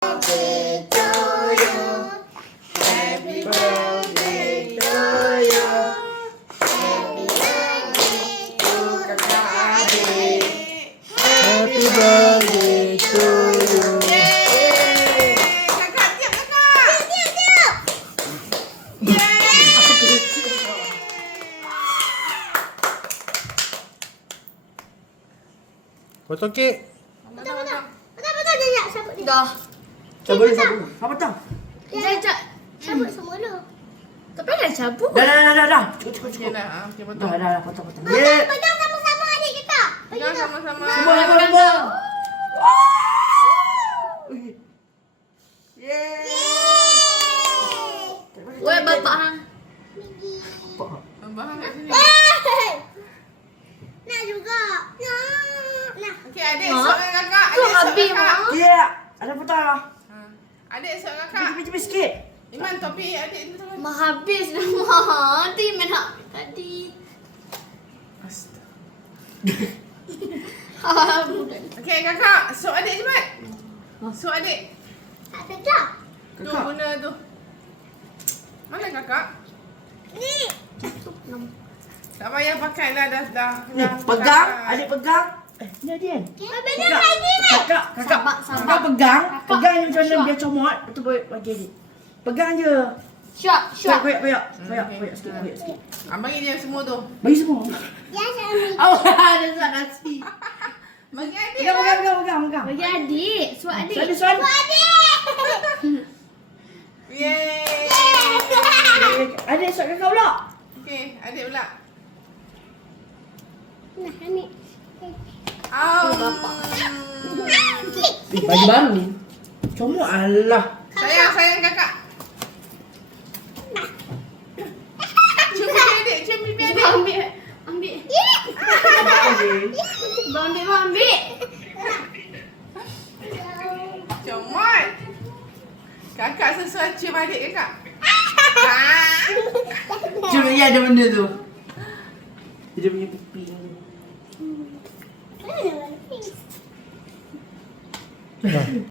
birthday to you. Happy birthday to you. Happy birthday to Kakak Adik. Happy birthday to you. Yeay. Kakak tiup kakak. Tiup. Yeay. Potong kek. Betul jajak sabut dia. Dah. Sabun ni sabun. Apa tang? Jajak sabut semua dulu. Tapi dah cabut. Dah. Cukup. Okey dah. Okey potong. Dah, potong. Ye. Pegang sama-sama adik kita. Pegang sama-sama. Semua. Weh, bapak hang. Abang kat sini. Nak juga. Nah. Okey adik Mak? esok dengan kakak. Tu Adik esok habis, kakak. Mak. Ya, ada potong lah. Ha. Adik esok kakak. Cepat sikit. Iman topi adik tu tangan. Mah habis dah mah. Nanti main hak tadi. Ah, budak. Okey kakak, esok adik cepat. Esok adik. Tak pegang. Tu guna tu. Mana kakak? Ni. Tak payah pakai lah dah. Ni, pegang. Adik pegang. Ni Adian. Benar lagi ni. Kakak Sabar. Kakak pegang. Kakak. Pegang yang macam mana Syok. biar comot. Lepas tu bagi adik. Pegang je. Syok. Koyak sikit. Abang bagi dia semua tu. Bagi semua. Ya Syami. Awak ada suat nasi. Bagi adik Pegang. Bagi adik. Suat adik. Suan. Yeay. Adik suat kakak pula. Okey, adik pula. Nah, ni. Bagi baru ni. Comot alah. Sayang kakak. Cium pipi adik, cium pipi adik. Ambil. Bang ambil. Comot. Kakak sesuai cium adik kakak. Cuma dia ada benda tu. Dia punya pipi. Mana?